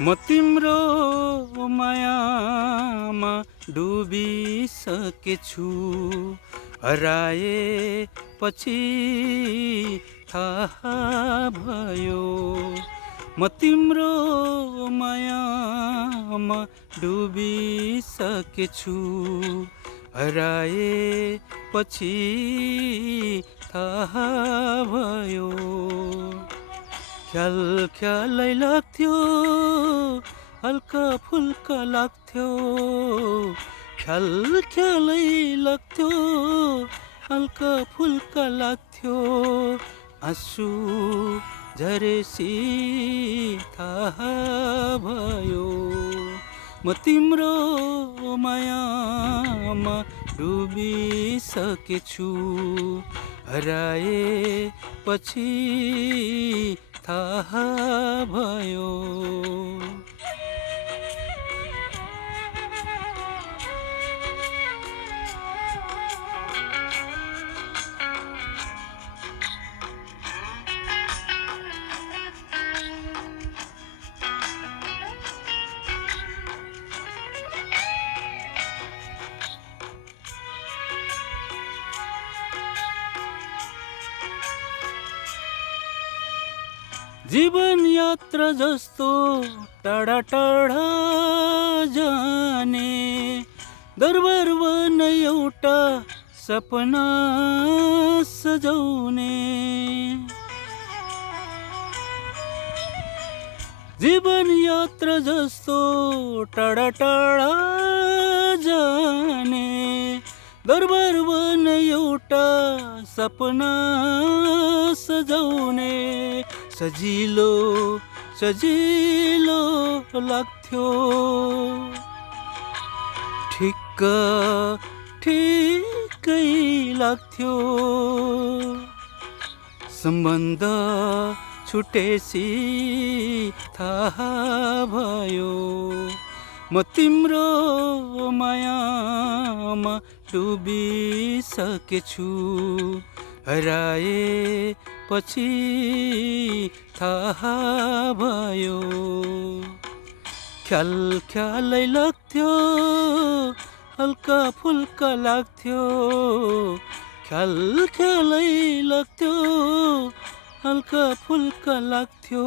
म तिम्रो मायामा डुबिसकेछु, हराएपछि थाहा भयो। म तिम्रो मायामा डुबिसकेछु, हराएपछि थाहा भयो। ख्याल ख्यालै लाग्थ्यो, हल्का फुल्का लाग्थ्यो। ख्याल ख्यालै लाग्थ्यो, हल्का फुल्का लाग्थ्यो। आँसु झरेसी थाहा भयो। म तिम्रो मायामा डुबिसकेछु, हराएपछि थाहा भयो। जीवन यात्रा जस्तो टाढा टाढा जाने, दरबार बन एउटा सपना सजाउने। जीवन यात्रा जस्तो टाढा टाढा जाने, दरबार बन एउटा सपना सजाउने। सजिलो सजिलो लाग्थ्यो, ठिक्क ठिक्कै लाग्थ्यो। सम्बन्ध छुटेसी थाहा भयो। म तिम्रो मायामा डुबिसकेछु, हराएपछि थाहा भयो। ख्याल ख्यालै लाग्थ्यो, हल्का फुल्का लाग्थ्यो। ख्याल ख्यालै लाग्थ्यो, हल्का फुल्का लाग्थ्यो।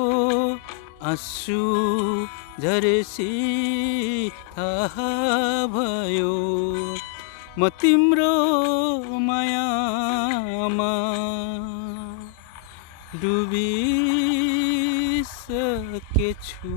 आँसु झरेसी थाहा भयो। म तिम्रो मायामा डुबिसकेछु।